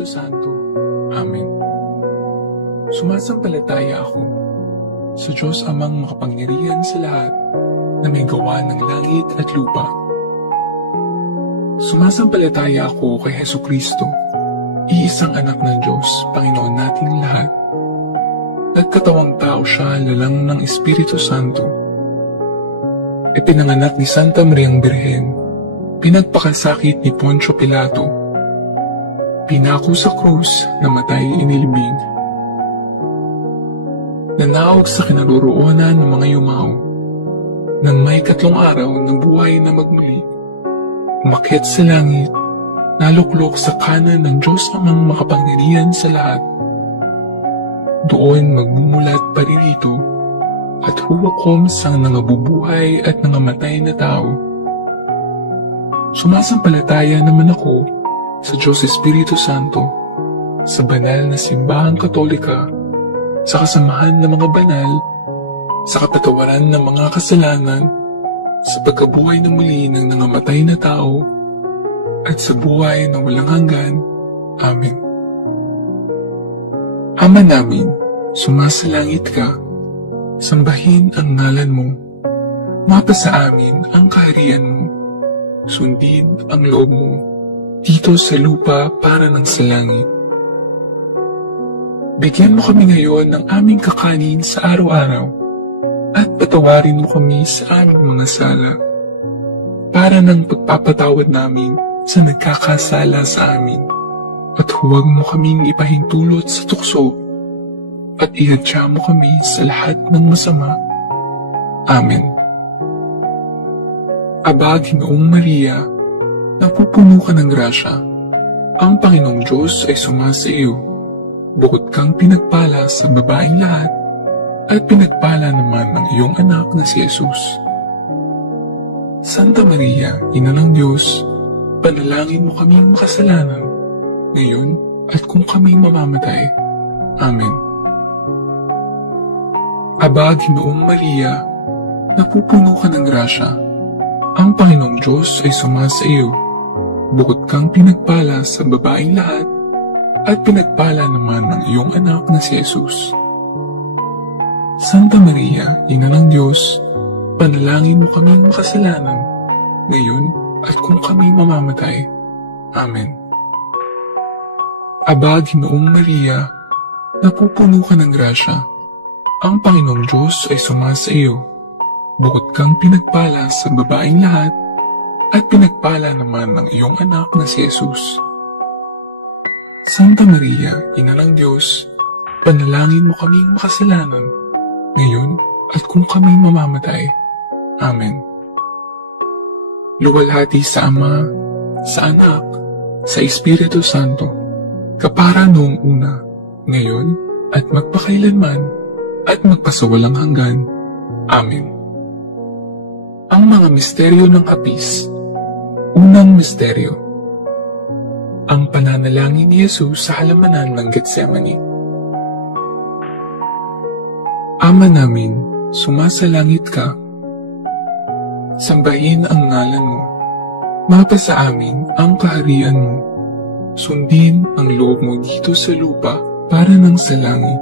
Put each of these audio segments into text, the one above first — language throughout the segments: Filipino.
Espiritu Santo. Amen. Sumasampalataya ako sa Diyos Amang makapangyarihan sa lahat na may gawa ng langit at lupa. Sumasampalataya ako kay Hesukristo, iisang anak ng Diyos, Panginoon nating lahat. Nagkatawang tao siya lalang ng Espiritu Santo. Ipinanganak ni Santa Mariang Birhen, pinagpakasakit ni Poncio Pilato, pinako sa krus, namatay inilibing. Nanaog sa kinaroroonan ng mga yumao, nang may 3 araw ng buhay na magmuli, umakyat sa langit, naluklok sa kanan ng Diyos Amang makapangyarihan sa lahat. Doon magmumulat paririto at huwakom sang nangabubuhay at nangamatay na tao. Sumasampalataya naman ako sa Diyos Espiritu Santo, sa banal na simbahang Katolika, sa kasamahan ng mga banal, sa kapatawaran ng mga kasalanan, sa pagkabuhay na muli ng nangamatay na tao, at sa buhay na walang hanggan. Amen. Ama namin, sumasalangit ka, sambahin ang ngalan mo, mapasa amin ang kaharian mo, sundin ang loob mo, dito sa lupa para ng sa langit. Bigyan mo kami ngayon ng aming kakanin sa araw-araw, at patawarin mo kami sa aming mga sala, para ng pagpapatawad namin sa nagkakasala sa amin, at huwag mo kaming ipahintulot sa tukso, at ihadya mo kami sa lahat ng masama. Amen. Aba, Ginoong Maria, napupuno ka ng grasya, ang Panginoong Diyos ay sumasa iyo. Bukod kang pinagpala sa babaeng lahat, at pinagpala naman ng iyong anak na si Jesus. Santa Maria, Ina ng Diyos, panalangin mo kaming makasalanan, ngayon at kung kami mamamatay. Amen. Aba, Ginoong Maria, napupuno ka ng grasya, ang Panginoong Diyos ay sumasa iyo. Bukod kang pinagpala sa babaeng lahat, at pinagpala naman ng iyong anak na si Jesus. Santa Maria, Ina ng Diyos, panalangin mo kaming makasalanan, ngayon at kung kami mamamatay. Amen. Aba, Ginoong Maria, napupuno ka ng grasya, ang Panginoong Diyos ay sumasa iyo. Bukod kang pinagpala sa babaeng lahat, at pinagpala naman ng iyong anak na si Jesus. Santa Maria, Ina ng Diyos, panalangin mo kaming makasalanan, ngayon at kung kami mamamatay. Amen. Luwalhati sa Ama, sa Anak, sa Espiritu Santo, kapara noong una, ngayon at magpakailanman, at magpasawalang hanggan. Amen. Ang mga misteryo ng Apis. Unang misteryo, ang pananalangin ni Jesus sa halamanan ng Getsemani. Ama namin, sumasalangit ka. Sambahin ang ngalan mo. Mapasa amin ang kaharian mo. Sundin ang loob mo dito sa lupa para ng sa langit.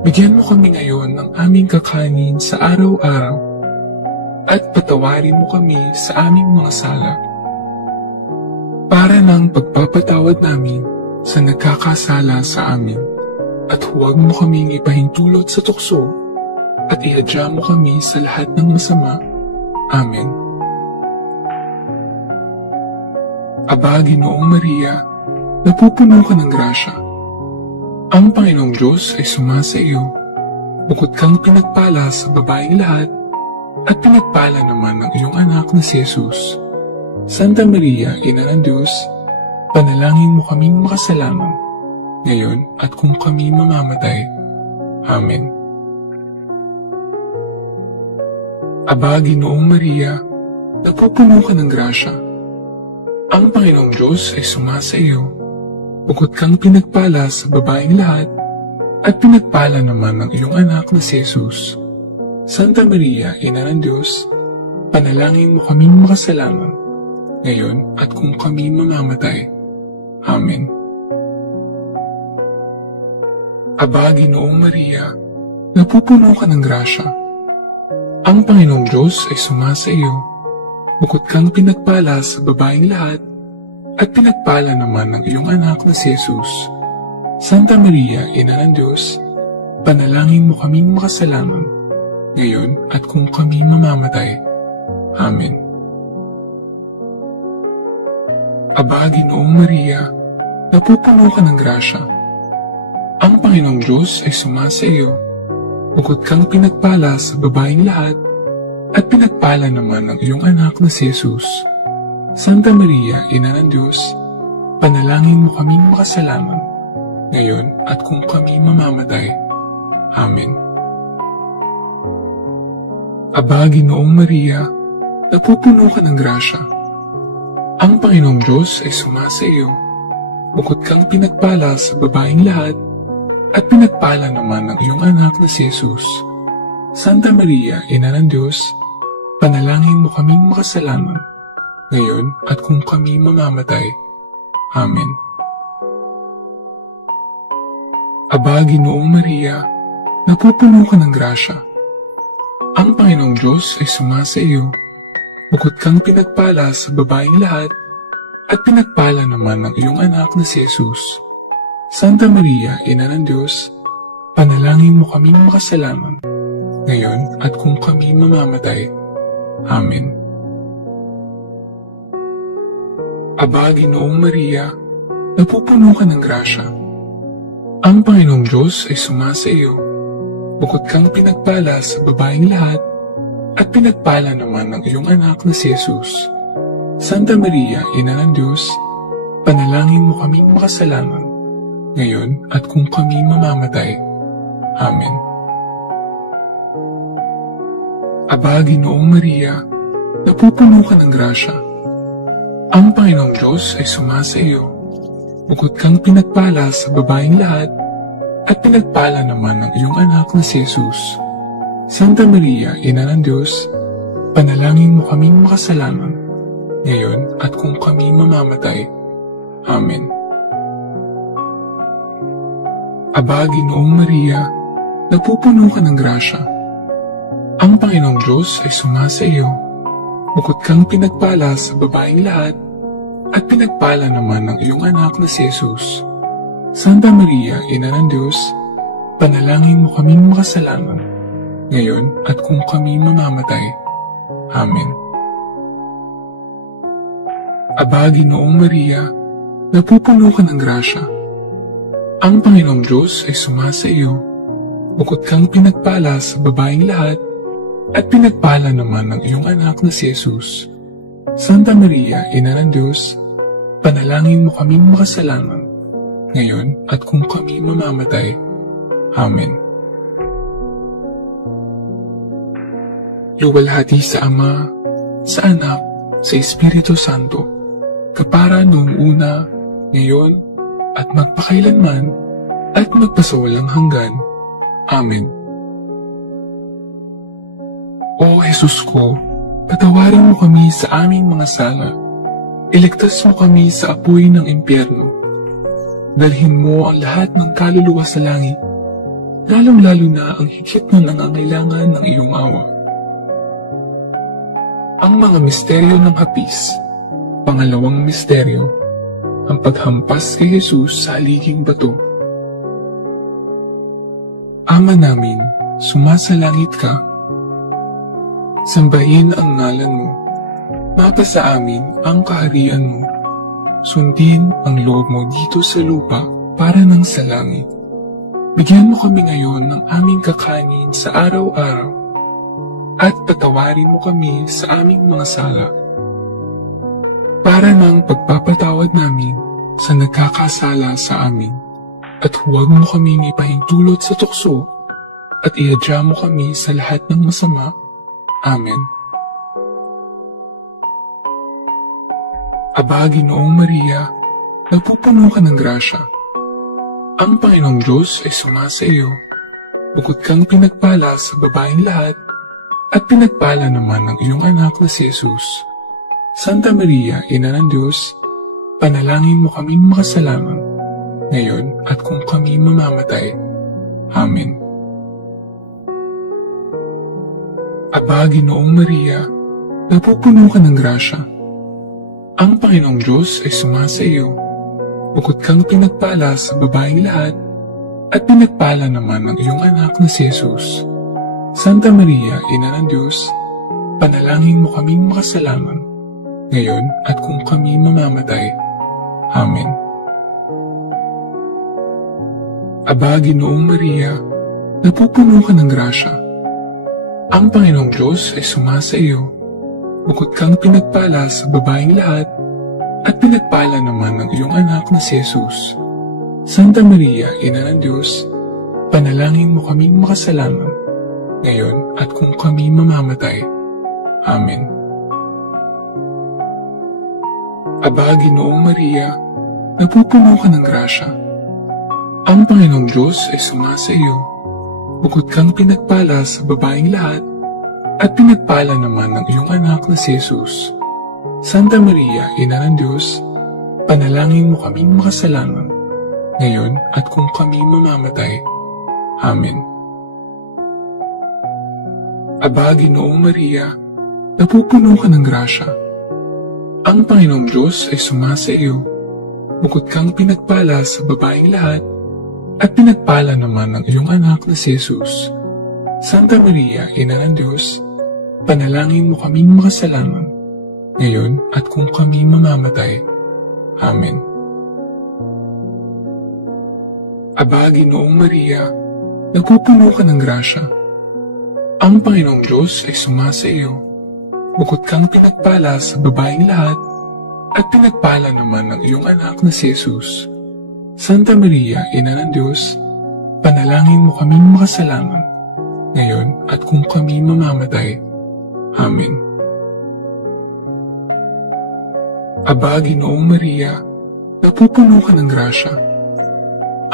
Bigyan mo kami ngayon ng aming kakanin sa araw-araw, at patawarin mo kami sa aming mga sala, para ng pagpapatawad namin sa nagkakasala sa amin, at huwag mo kaming ipahintulot sa tukso, at ihadya mo kami sa lahat ng masama. Amen. Aba, Ginoong Maria, napupuno ka ng grasya, ang Panginoong Diyos ay sumasa iyo. Bukod kang pinagpala sa babaeng lahat, at pinagpala naman ng iyong anak na si Jesus. Santa Maria, Ina ng Diyos, panalangin mo kaming makasalanan, ngayon at kung kami mamamatay. Amen. Aba, Ginoong Maria, napupuno ka ng grasya, ang Panginoong Diyos ay sumasa iyo. Bukod kang pinagpala sa babaeng lahat, at pinagpala naman ng iyong anak na si Jesus. Santa Maria, Ina ng Diyos, panalangin mo kaming makasalanan, ngayon at kung kami mamamatay. Amen. Aba, Ginoong Maria, napupuno ka ng grasya. Ang Panginoong Diyos ay sumasa iyo. Bukod kang pinagpala sa babaeng lahat, at pinagpala naman ng iyong anak na si Jesus. Santa Maria, Ina ng Diyos, panalangin mo kaming makasalanan, ngayon at kung kami mamamatay. Amen. Aba, Ginoong Maria, napupuno ka ng grasya. Ang Panginoong Diyos ay sumasa iyo. Bukod kang pinagpala sa babaeng lahat, at pinagpala naman ng iyong anak na si Jesus. Santa Maria, Ina ng Diyos, panalangin mo kaming makasalanan, ngayon at kung kami mamamatay. Amen. Aba, Ginoong Maria, napupuno ka ng grasya. Ang Panginoong Diyos ay sumasa iyo. Bukod kang pinagpala sa babaeng lahat, at pinagpala naman ng iyong anak na si Jesus. Santa Maria, Ina ng Diyos, panalangin mo kaming makasalanan, ngayon at kung kami mamamatay. Amen. Aba, Ginoong Maria, napupuno ka ng grasya. Ang Panginoong Diyos ay sumasa iyo. Bukod kang pinagpala sa babaeng lahat, at pinagpala naman ng iyong anak na si Jesus. Santa Maria, Ina ng Diyos, panalangin mo kaming makasalanan, ngayon at kung kami mamamatay. Amen. Aba, Ginoong Maria, napupuno ka ng grasya. Ang Panginoong Diyos ay sumasa iyo. Bukod kang pinagpala sa babaeng lahat, at pinagpala naman ng iyong anak na si Jesus. Santa Maria, Ina ng Diyos, panalangin mo kaming makasalanan, ngayon at kung kami mamamatay. Amen. Aba, Ginoong Maria, napupuno ka ng grasya. Ang Panginoong Diyos ay sumasa iyo. Bukod kang pinagpala sa babaeng lahat, at pinagpala naman ng iyong anak na si Jesus. Santa Maria, Ina ng Diyos, panalangin mo kaming makasalanan, ngayon at kung kami mamamatay. Amen. Aba, Ginoong Maria, napupuno ka ng grasya. Ang Panginoong Diyos ay sumasa iyo. Bukod kang pinagpala sa babaeng lahat, at pinagpala naman ng iyong anak na si Jesus. Santa Maria, Ina ng Diyos, panalangin mo kaming makasalanan, ngayon at kung kami mamamatay. Amen. Aba, Ginoong Maria, napupuno ka ng grasya. Ang Panginoong Diyos ay sumasa iyo. Bukod kang pinagpala sa babaeng lahat, at pinagpala naman ng iyong anak na si Jesus. Santa Maria, Ina ng Diyos, panalangin mo kaming makasalanan, ngayon at kung kami mamamatay. Amen. Luwalhati sa Ama, sa Anak, sa Espiritu Santo, kapara noong una, ngayon, at magpakailanman, at magpasawalang hanggan. Amen. O Jesus ko, patawarin mo kami sa aming mga sala. Iligtas mo kami sa apoy ng impyerno. Dalhin mo ang lahat ng kaluluwa sa langit, lalong-lalo na ang higit na nangangailangan ng iyong awa. Ang mga misteryo ng hapis. Pangalawang misteryo, ang paghampas kay Jesus sa haliging bato. Ama namin, sumasalangit ka. Sambahin ang ngalan mo. Mapasa amin ang kaharian mo. Sundin ang loob mo dito sa lupa para ng sa langit. Bigyan mo kami ngayon ng aming kakanin sa araw-araw, at patawarin mo kami sa aming mga sala, para ng pagpapatawad namin sa nagkakasala sa amin. At huwag mo kaming ipahintulot sa tukso, at iadya mo kami sa lahat ng masama. Amen. Aba, Ginoong Maria, napupuno ka ng grasya. Ang Panginoong Diyos ay sumasa iyo. Bukod kang pinagpala sa babaeng lahat, at pinagpala naman ng iyong anak na si Jesus. Santa Maria, Ina ng Diyos, panalangin mo kaming makasalanan, ngayon at kung kami mamamatay. Amen. Aba, Ginoong Maria, napupuno ka ng grasya. Ang Panginoong Diyos ay sumasa iyo. Bukod kang pinagpala sa babaeng lahat, at pinagpala naman ang iyong anak na si Jesus. Santa Maria, Ina ng Diyos, panalangin mo kaming makasalanan, ngayon at kung kami mamamatay. Amen. Aba, Ginoong Maria, napupuno ka ng grasya. Ang Panginoong Diyos ay sumasa iyo. Bukod kang pinagpala sa babaeng lahat, at pinagpala naman ang iyong anak na si Jesus. Santa Maria, Ina ng Diyos, panalangin mo kaming makasalanan, ngayon at kung kami mamamatay. Amen. Aba, Ginoong Maria, napupuno ka ng grasya. Ang Panginoong Diyos ay sumasa iyo. Bukod kang pinagpala sa babaeng lahat, at pinagpala naman ang iyong anak na si Jesus. Santa Maria, Ina ng Diyos, panalangin mo kaming makasalanan, ngayon at kung kami mamamatay. Amen. Aba, Ginoong Maria, napupuno ka ng grasya. Ang Panginoong Diyos ay sumasa iyo. Bukod kang pinagpala sa babaeng lahat, at pinagpala naman ang iyong anak na si Jesus. Santa Maria, Ina ng Diyos, panalangin mo kaming makasalanan, ngayon at kung kami mamamatay. Amen. Aba, Ginoong Maria, napupuno ka ng grasya. Ang Panginoong Diyos ay sumasa iyo. Bukod kang pinagpala sa babaeng lahat, at pinagpala naman ang iyong anak na si Jesus. Santa Maria, Ina ng Diyos, panalangin mo kaming makasalanan, ngayon at kung kami mamamatay. Amen. Aba, Ginoong Maria, napupuno ka ng grasya.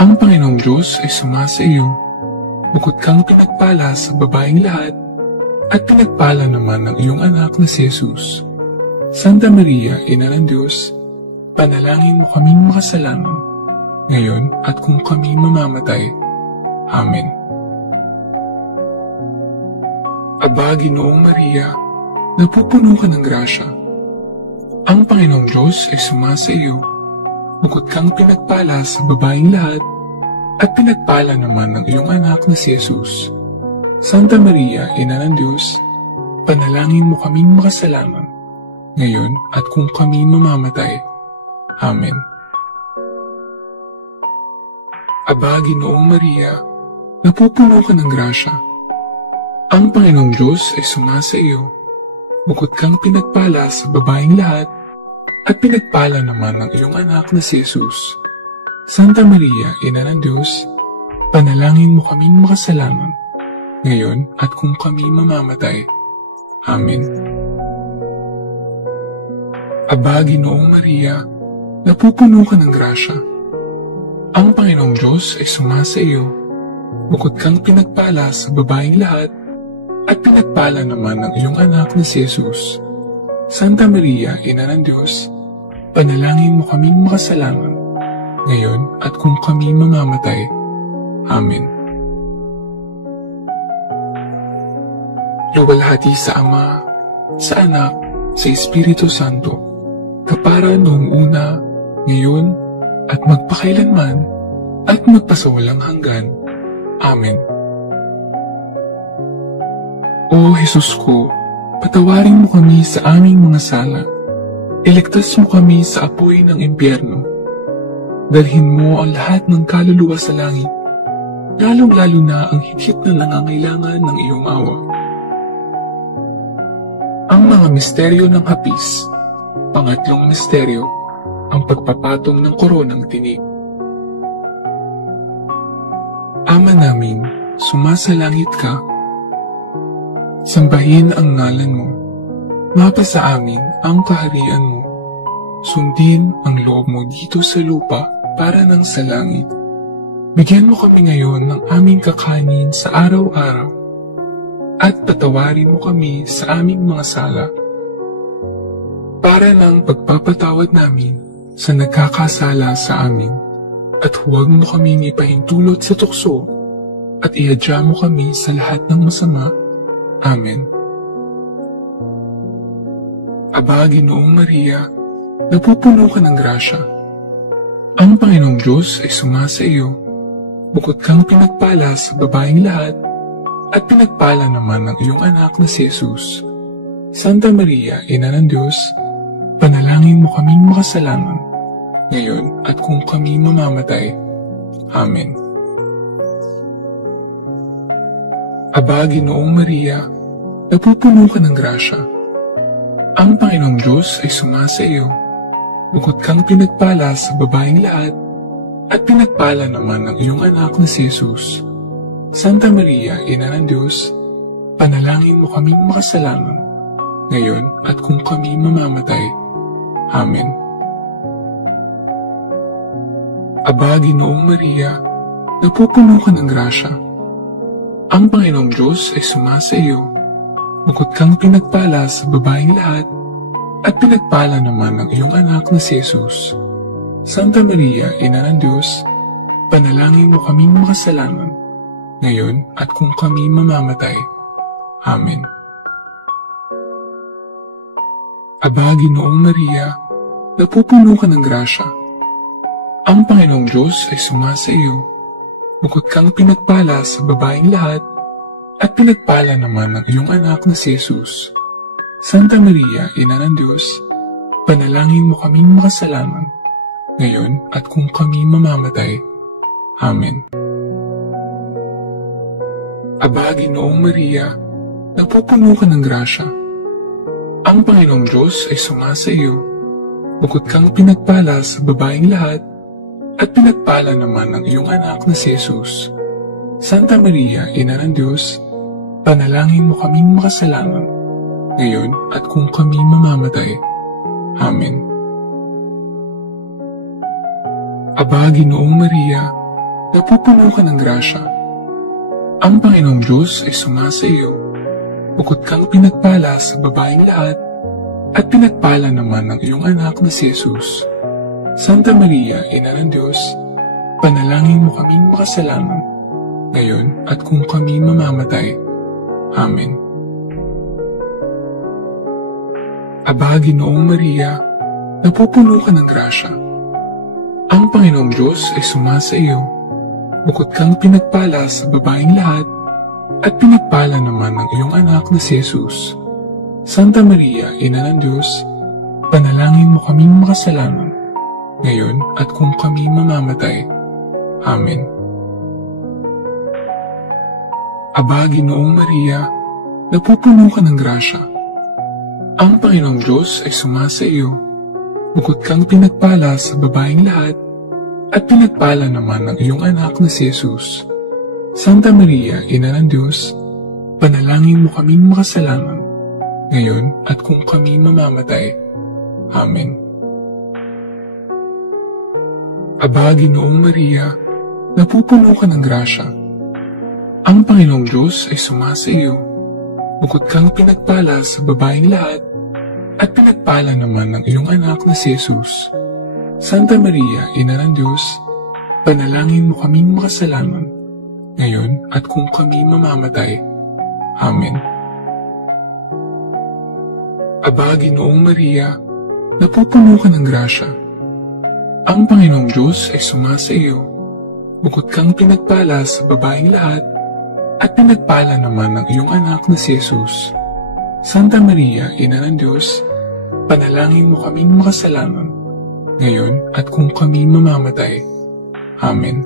Ang Panginoong Diyos ay sumasa iyo. Bukod kang pinagpala sa babaeng lahat, at pinagpala naman ang iyong anak na si Jesus. Santa Maria, Ina ng Diyos, panalangin mo kaming makasalanan, ngayon at kung kami mamamatay. Amen. Aba, Ginoong Maria, napupuno ka ng grasya. Ang Panginoong Diyos ay sumasa iyo. Bukod kang pinagpala sa babaeng lahat, at pinagpala naman ang iyong anak na si Jesus. Santa Maria, Ina ng Diyos, panalangin mo kaming makasalanan, ngayon at kung kami mamamatay. Amen. Aba, Ginoong Maria, napupuno ka ng grasya. Ang Panginoong Diyos ay sumasa iyo. Bukod kang pinagpala sa babaeng lahat, at pinagpala naman ang iyong anak na si Jesus. Santa Maria, Ina ng Diyos, panalangin mo kaming makasalanan, ngayon at kung kami mamamatay. Amen. Aba, Ginoong Maria, napupuno ka ng grasya. Ang Panginoong Diyos ay sumasa iyo. Bukod kang pinagpala sa babaeng lahat, at pinagpala naman ang iyong anak na si Jesus. Santa Maria, Ina ng Diyos, panalangin mo kaming makasalanan, ngayon at kung kami mamamatay. Amen. Luwalhati sa Ama, sa Anak, sa Espiritu Santo, kapara noong una, ngayon, at magpakailanman, at magpasawalang hanggan. Amen. O Jesus ko, patawarin mo kami sa aming mga sala. Iligtas mo kami sa apoy ng impyerno. Dalhin mo ang lahat ng kaluluwa sa langit, lalong-lalo na ang higit na nangangailangan ng iyong awa. Ang mga misteryo ng hapis. Pangatlong misteryo, ang pagpapatong ng koronang tinik. Ama namin, sumasalangit ka. Sambahin ang ngalan mo. Mapasa amin ang kaharian mo. Sundin ang loob mo dito sa lupa para ng sa langit. Bigyan mo kami ngayon ng aming kakanin sa araw-araw. At patawarin mo kami sa aming mga sala. Para ng pagpapatawad namin sa nagkakasala sa amin, at huwag mo kaming ipahintulot sa tukso, at ihadya mo kami sa lahat ng masama. Amen. Aba, Ginoong Maria, napupuno ka ng grasya. Ang Panginoong Diyos ay sumasa iyo. Bukod kang pinagpala sa babaeng lahat, at pinagpala naman ng iyong anak na si Jesus. Santa Maria, Ina ng Diyos, panalangin mo kaming makasalanan, ngayon at kung kami mamamatay. Amen. Aba, Ginoong Maria, napupuno ka ng grasya. Ang Panginoong Diyos ay sumasa iyo. Bukod kang pinagpala sa babaeng lahat, at pinagpala naman ng iyong anak na si Jesus. Santa Maria, Ina ng Diyos, panalangin mo kaming makasalanan, ngayon at kung kami mamamatay. Amen. Aba, Ginoong Maria, napupuno ka ng grasya. Ang Panginoong Diyos ay sumasa iyo. Bukod kang pinagpala sa babaeng lahat, at pinagpala naman ng iyong anak na si Jesus. Santa Maria, Ina ng Diyos, panalangin mo kaming makasalanan, ngayon at kung kami mamamatay. Amen. Aba, Ginoong Maria, napupuno ka ng grasya. Ang Panginoong Diyos ay sumasa iyo. Bukod kang pinagpala sa babaeng lahat, at pinagpala naman ng iyong anak na si Jesus. Santa Maria, Ina ng Diyos, panalangin mo kaming makasalanan, ngayon at kung kami mamamatay. Amen. Aba, Ginoong Maria, napupuno ka ng grasya. Ang Panginoong Diyos ay sumasa iyo. Bukod kang pinagpala sa babaeng lahat, at pinagpala naman ng iyong anak na si Jesus. Santa Maria, Ina ng Diyos, panalangin mo kaming makasalanan, ngayon at kung kami mamamatay. Amen. Aba, Ginoong Maria, napupuno ka ng grasya. Ang Panginoong Diyos ay sumasa iyo. Bukod kang pinagpala sa babaeng lahat, at pinagpala naman ng iyong anak na si Jesus. Santa Maria, Ina ng Diyos, panalangin mo kaming makasalanan, ngayon at kung kami mamamatay. Amen. Aba, Ginoong Maria, napupuno ka ng grasya. Ang Panginoong Diyos ay sumasa iyo. Bukod kang pinagpala sa babaeng lahat, at pinagpala naman ng iyong anak na si Jesus. Santa Maria, Ina ng Diyos, panalangin mo kaming makasalanan, ngayon at kung kami mamamatay. Amen. Aba, Ginoong Maria, napupuno ka ng grasya. Ang Panginoong Diyos ay sumasa iyo. Bukod kang pinagpala sa babaeng lahat, at pinagpala naman ng iyong anak na si Jesus. Santa Maria, Ina ng Diyos, panalangin mo kaming makasalanan, ngayon at kung kami mamamatay. Amen. Aba, Ginoong Maria, napupuno ka ng grasya. Ang Panginoong Diyos ay sumasa iyo. Bukod kang pinagpala sa babaeng lahat, at pinagpala naman ng iyong anak na si Jesus. Santa Maria, Ina ng Diyos, panalangin mo kaming makasalanan, ngayon at kung kami mamamatay. Amen. Aba, Ginoong Maria, napupuno ka ng grasya. Ang Panginoong Diyos ay sumasa iyo. Bukod kang pinagpala sa babaeng lahat, at pinagpala naman ng iyong anak na si Jesus. Santa Maria, Ina ng Diyos, panalangin mo kaming makasalanan, ngayon at kung kami mamamatay. Amen.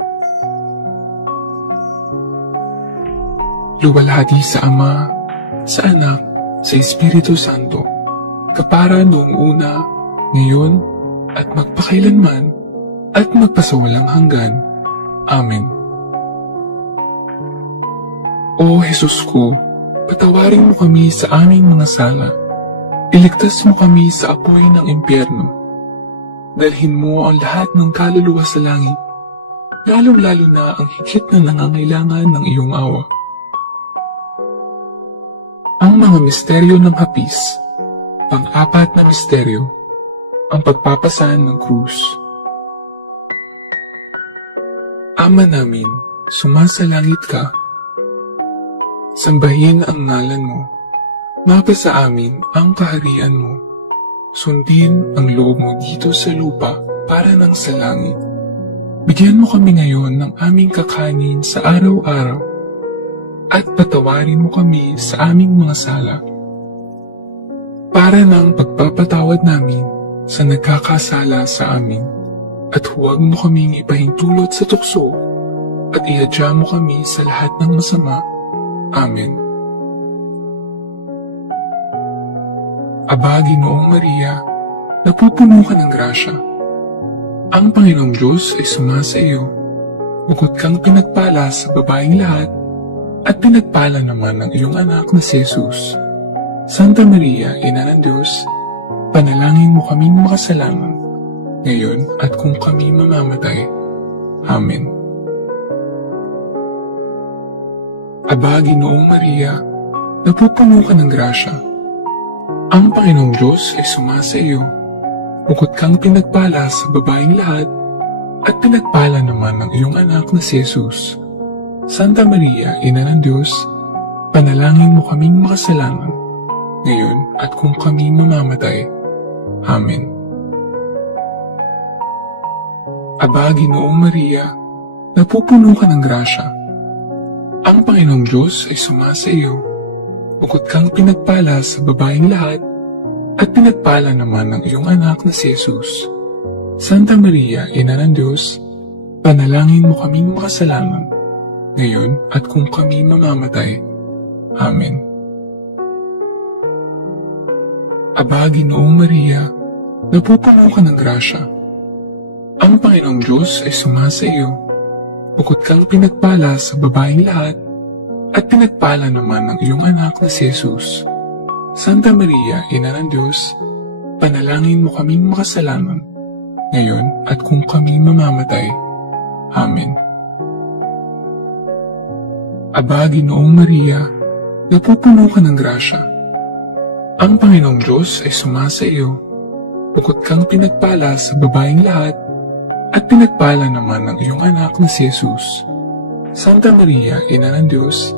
Luwalhati sa Ama, sa Anak, sa Espiritu Santo, kapara noong una, ngayon, at magpakailanman, at magpasawalang hanggan. Amen. O Jesus ko, patawarin mo kami sa aming mga sala. Iligtas mo kami sa apoy ng impyerno. Dalhin mo ang lahat ng kaluluwa sa langit, lalong-lalo na ang higit na nangangailangan ng iyong awa. Ang mga misteryo ng hapis. Pang-apat na misteryo, ang pagpapasan ng krus. Ama namin, sumasalangit ka, Sambahin ang ngalan mo. Mapasa amin ang kaharian mo. Sundin ang loob mo dito sa lupa para ng sa langit. Bigyan mo kami ngayon ng aming kakanin sa araw-araw at patawarin mo kami sa aming mga sala para ng pagpapatawad namin sa nagkakasala sa amin. At huwag mo kaming ipahintulot sa tukso at ihadya mo kami sa lahat ng masama. Amen. Aba, Ginoong Maria, napupuno ka ng grasya. Ang Panginoong Diyos ay sumasa iyo. Bukod kang pinagpala sa babaeng lahat, at pinagpala naman ang iyong anak na si Jesus. Santa Maria, Ina ng Diyos, panalangin mo kaming makasalanan, ngayon at kung kami mamamatay. Amen. Aba, Ginoong Maria, napupuno ka ng grasya. Ang Panginoong Diyos ay sumasa iyo. Bukod kang pinagpala sa babaeng lahat, at pinagpala naman ang iyong anak na si Jesus. Santa Maria, Ina ng Diyos, panalangin mo kaming makasalanan, ngayon at kung kami mamamatay. Amen. Aba, Ginoong Maria, napupuno ka ng grasya. Ang Panginoong Diyos ay sumasa iyo. Bukod kang pinagpala sa babaeng lahat, at pinagpala naman ang iyong anak na si Jesus. Santa Maria, Ina ng Diyos, panalangin mo kaming makasalanan, ngayon at kung kami mamamatay. Amen. Aba, Ginoong Maria, napupuno ka ng grasya. Ang Panginoong Diyos ay sumasa iyo. Bukod kang pinagpala sa babaeng lahat, at pinagpala naman ang iyong anak na si Jesus. Santa Maria, Ina ng Diyos, panalangin mo kaming makasalanan, ngayon at kung kami mamamatay. Amen. Aba, Ginoong Maria, napupuno ka ng grasya. Ang Panginoong Diyos ay sumasa iyo. Bukod kang pinagpala sa babaeng lahat, at pinagpala naman ang iyong anak na si Jesus. Santa Maria, Ina ng Diyos,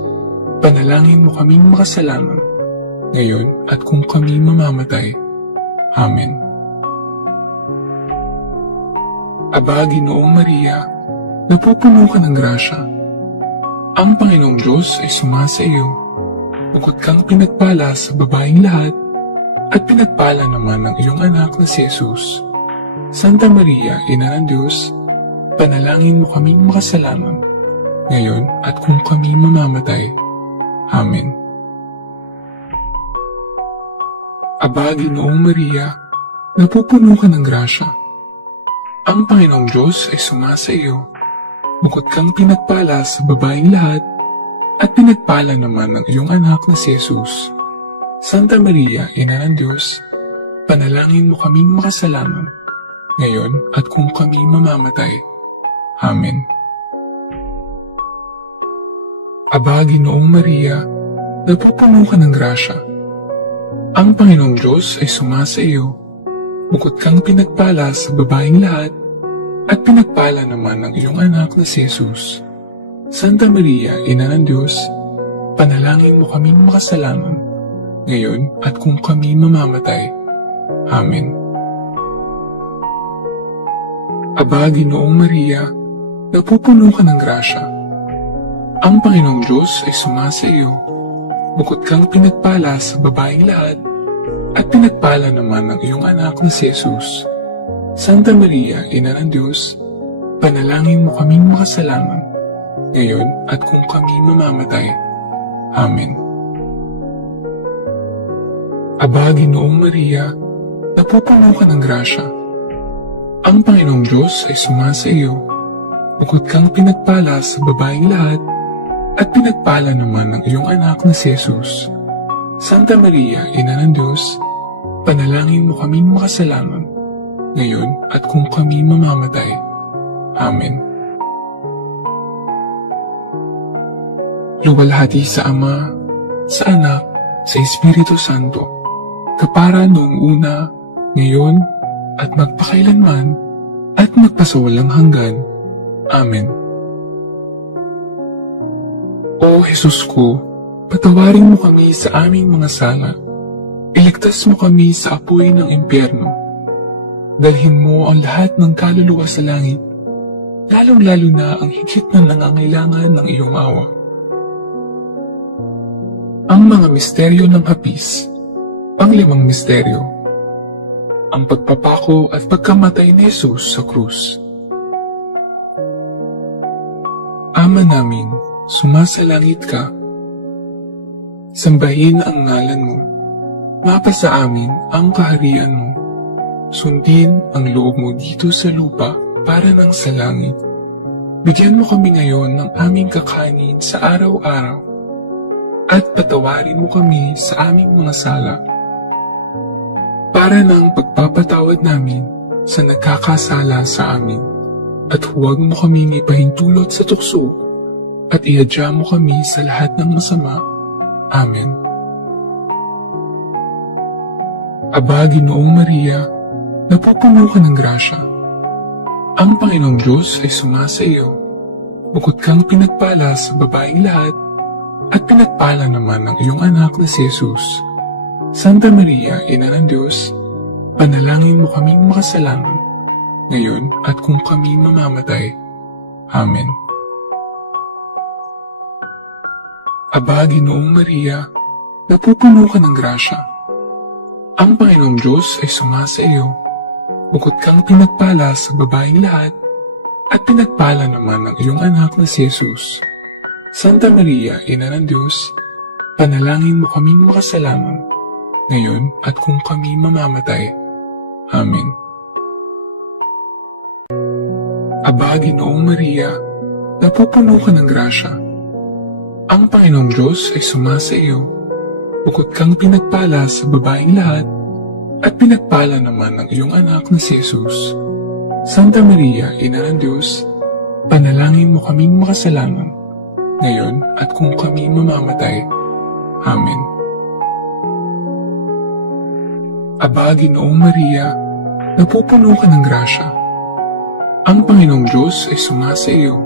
panalangin mo kaming makasalanan, ngayon at kung kami mamamatay. Amen. Aba, Ginoong Maria, napupuno ka ng grasya. Ang Panginoong Diyos ay sumasa iyo. Bukod kang pinagpala sa babaeng lahat, at pinagpala naman ang iyong anak na si Jesus. Santa Maria, Ina ng Diyos, panalangin mo kaming makasalanan, ngayon at kung kami mamamatay. Amen. Aba, Ginoong Maria, napupuno ka ng grasya. Ang Panginoong Diyos ay sumasa iyo. Bukod kang pinagpala sa babaeng lahat, at pinagpala naman ang iyong anak na si Jesus. Santa Maria, Ina ng Diyos, panalangin mo kaming makasalanan, ngayon at kung kami mamamatay. Amen. Aba, Ginoong Maria, napupuno ka ng grasya. Ang Panginoong Diyos ay sumasa iyo. Bukod kang pinagpala sa babaeng lahat, at pinagpala naman ang iyong anak na si Jesus. Santa Maria, Ina ng Diyos, panalangin mo kaming makasalanan, ngayon at kung kami mamamatay. Amen. Aba, Ginoong Maria, napupuno ka ng grasya. Ang Panginoong Diyos ay sumasa iyo. Bukod kang pinagpala sa babaeng lahat, at pinagpala naman ang iyong anak na si Jesus. Santa Maria, Ina ng Diyos, panalangin mo kaming makasalanan, ngayon at kung kami mamamatay. Amen. Aba, Ginoong Maria, napupuno ka ng grasya. Ang Panginoong Diyos ay sumasa iyo. Bukod kang pinagpala sa babaeng lahat, at pinagpala naman ang iyong anak na si Jesus. Santa Maria, Ina ng Diyos, panalangin mo kaming makasalanan, ngayon at kung kami mamamatay. Amen. Luwalhati sa Ama, sa Anak, sa Espiritu Santo, kapara noong una, ngayon, at magpakailanman, at magpasawalang hanggan. Amen. O Jesus ko, patawarin mo kami sa aming mga sala. Iligtas mo kami sa apoy ng impyerno. Dalhin mo ang lahat ng kaluluwa sa langit, lalong-lalo na ang higit na nangangailangan ng iyong awa. Ang mga misteryo ng hapis. Panglimang misteryo. Ang pagpapako at pagkamatay ni Jesus sa krus. Ama namin, sumasalangit ka. Sambahin ang ngalan mo. Mapasa amin ang kaharian mo. Sundin ang loob mo dito sa lupa para ng sa langit. Bigyan mo kami ngayon ng aming kakanin sa araw-araw at patawarin mo kami sa aming mga sala para ng pagpapatawad namin sa nagkakasala sa amin. At huwag mo kaming ipahintulot sa tukso at ihadya mo kami sa lahat ng masama. Amen. Aba, Ginoong Maria, napupuno ka ng grasya. Ang Panginoong Diyos ay sumasa iyo. Bukod kang pinagpala sa babaeng lahat, at pinagpala naman ang iyong anak na si Jesus. Santa Maria, Ina ng Diyos, panalangin mo kaming makasalanan, ngayon at kung kami mamamatay. Amen. Aba, Ginoong Maria, napupuno ka ng grasya. Ang Panginoong Diyos ay sumasa iyo. Bukod kang pinagpala sa babaeng lahat, at pinagpala naman ang iyong anak na si Jesus. Santa Maria, Ina ng Diyos, panalangin mo kaming makasalanan, ngayon at kung kami mamamatay. Amen. Aba, Ginoong Maria, napupuno ka ng grasya. Ang Panginoong Diyos ay sumasa iyo. Bukod kang pinagpala sa babaeng lahat, at pinagpala naman ang iyong anak na si Jesus. Santa Maria, Ina ng Diyos, panalangin mo kaming makasalanan, ngayon at kung kami mamamatay. Amen. Aba, Ginoong Maria, napupuno ka ng grasya. Ang Panginoong Diyos ay sumasa iyo.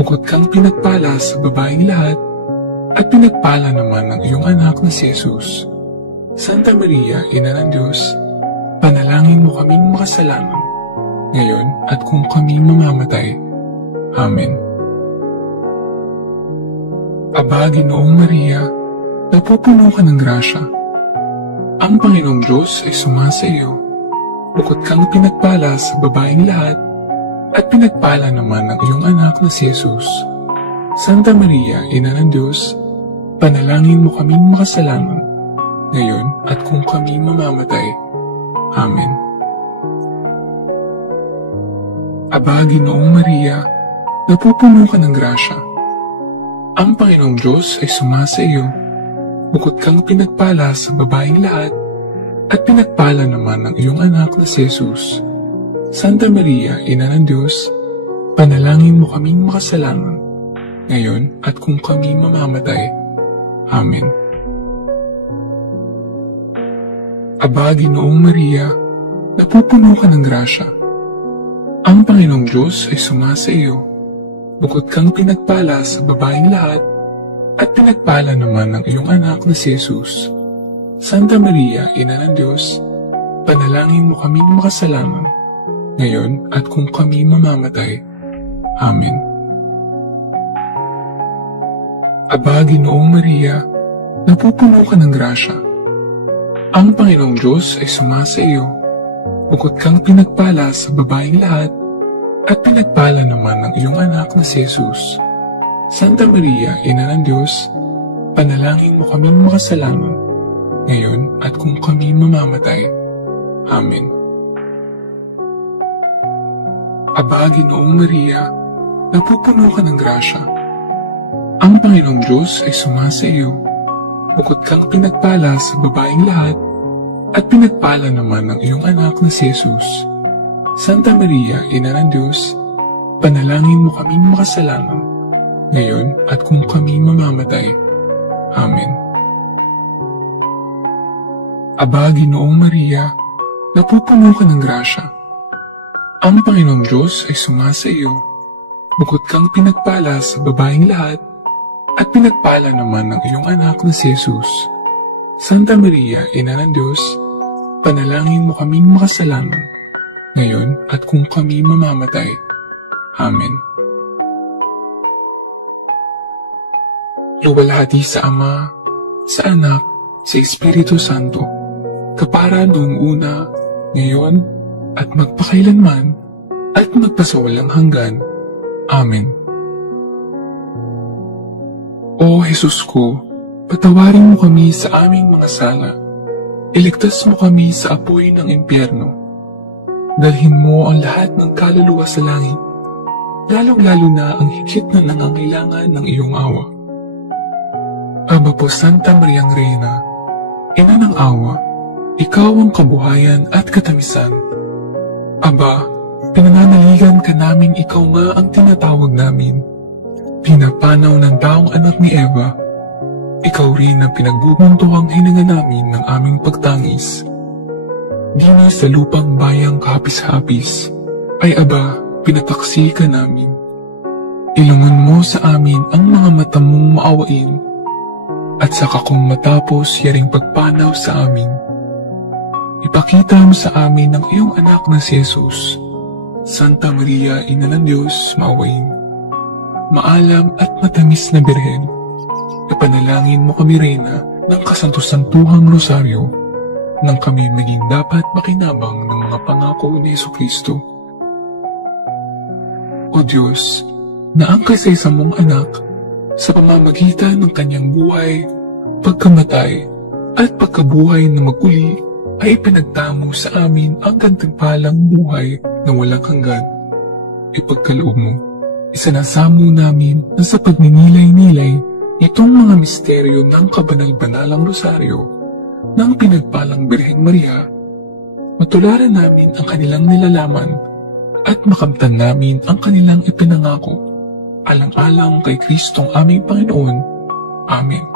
Bukod kang pinagpala sa babaeng lahat, at pinagpala naman ang iyong anak na si Jesus. Santa Maria, Ina ng Diyos, panalangin mo kaming makasalanan, ngayon at kung kami mamamatay. Amen. Aba, Ginoong Maria, napupuno ka ng grasya. Ang Panginoong Diyos ay sumasa iyo. Bukod kang pinagpala sa babaeng lahat, at pinagpala naman ang iyong anak na si Jesus. Santa Maria, Ina ng Diyos, panalangin mo kaming makasalanan, ngayon at kung kami mamamatay. Amen. Aba, Ginoong Maria, napupuno ka ng grasya. Ang Panginoong Diyos ay sumasa iyo. Bukod kang pinagpala sa babaeng lahat, at pinagpala naman ang iyong anak na si Jesus. Santa Maria, Ina ng Diyos, panalangin mo kaming makasalanan, ngayon at kung kami mamamatay. Amen. Aba, Ginoong Maria, napupuno ka ng grasya. Ang Panginoong Diyos ay sumasa iyo. Bukod kang pinagpala sa babaeng lahat, at pinagpala naman ang iyong anak na si Jesus. Santa Maria, Ina ng Diyos, panalangin mo kaming makasalanan, ngayon at kung kami mamamatay. Amen. Aba, Ginoong Maria, napupuno ka ng grasya. Ang Panginoong Diyos ay sumasa iyo. Bukod kang pinagpala sa babaeng lahat, at pinagpala naman ang iyong anak na si Jesus. Santa Maria, Ina ng Diyos, panalangin mo kaming makasalanan, ngayon at kung kami mamamatay. Amen. Aba, Ginoong Maria, napupuno ka ng grasya. Ang Panginoong Diyos ay sumasa iyo. Bukod kang pinagpala sa babaeng lahat, at pinagpala naman ang iyong anak na si Jesus. Santa Maria, Ina ng Diyos, panalangin mo kaming makasalanan, ngayon at kung kami mamamatay. Amen. Aba, Ginoong Maria, napupuno ka ng grasya. Ang Panginoong Diyos ay sumasa iyo. Bukod kang pinagpala sa babaeng lahat, at pinagpala naman ng iyong anak na si Jesus. Santa Maria, Ina ng Diyos, panalangin mo kaming makasalanan, ngayon at kung kami mamamatay. Amen. Luwalhati sa Ama, sa Anak, sa Espiritu Santo, kapara noong una, ngayon, at magpakailanman, at magpasawalang hanggan. Amen. O Jesus ko, patawarin mo kami sa aming mga sala, iligtas mo kami sa apoy ng impyerno, dalhin mo ang lahat ng kaluluwa sa langit, lalong-lalo na ang higit na nangangailangan ng iyong awa. Aba po Santa Mariang Reyna, Ina ng awa, ikaw ang kabuhayan at katamisan. Aba, pinananaligan ka namin ikaw nga ang tinatawag namin. Pinapanaw ng taong anak ni Eva, ikaw rin ang pinagbubuntuhang hininga namin ng aming pagtangis. Dini sa lupang bayang kahapis-hapis, ay aba, pinataksi ka namin. Ilungon mo sa amin ang mga mata mong maawain, at saka kung matapos yaring pagpanaw sa amin, ipakita mo sa amin ang iyong anak na si Jesus. Santa Maria, Ina ng Diyos, maawain. Maalam at matamis na Birhen, ipanalangin mo kami, Reyna, ng kasanto-santuhang rosaryo, nang kami maging dapat makinabang ng mga pangako ni Jesucristo. O Diyos, na ang kasaysa mong anak, sa pamamagitan ng kanyang buhay, pagkamatay, at pagkabuhay na maguli, ay pinagtamo sa amin ang gantimpalang buhay na walang hanggan. Ipagkaloob mo, isinasamo namin na sa pagninilay-nilay itong mga misteryo ng kabanal-banalang rosaryo ng pinagpalang Birheng Maria, matularan namin ang kanilang nilalaman at makamtan namin ang kanilang ipinangako, alang-alang kay Kristong aming Panginoon. Amen.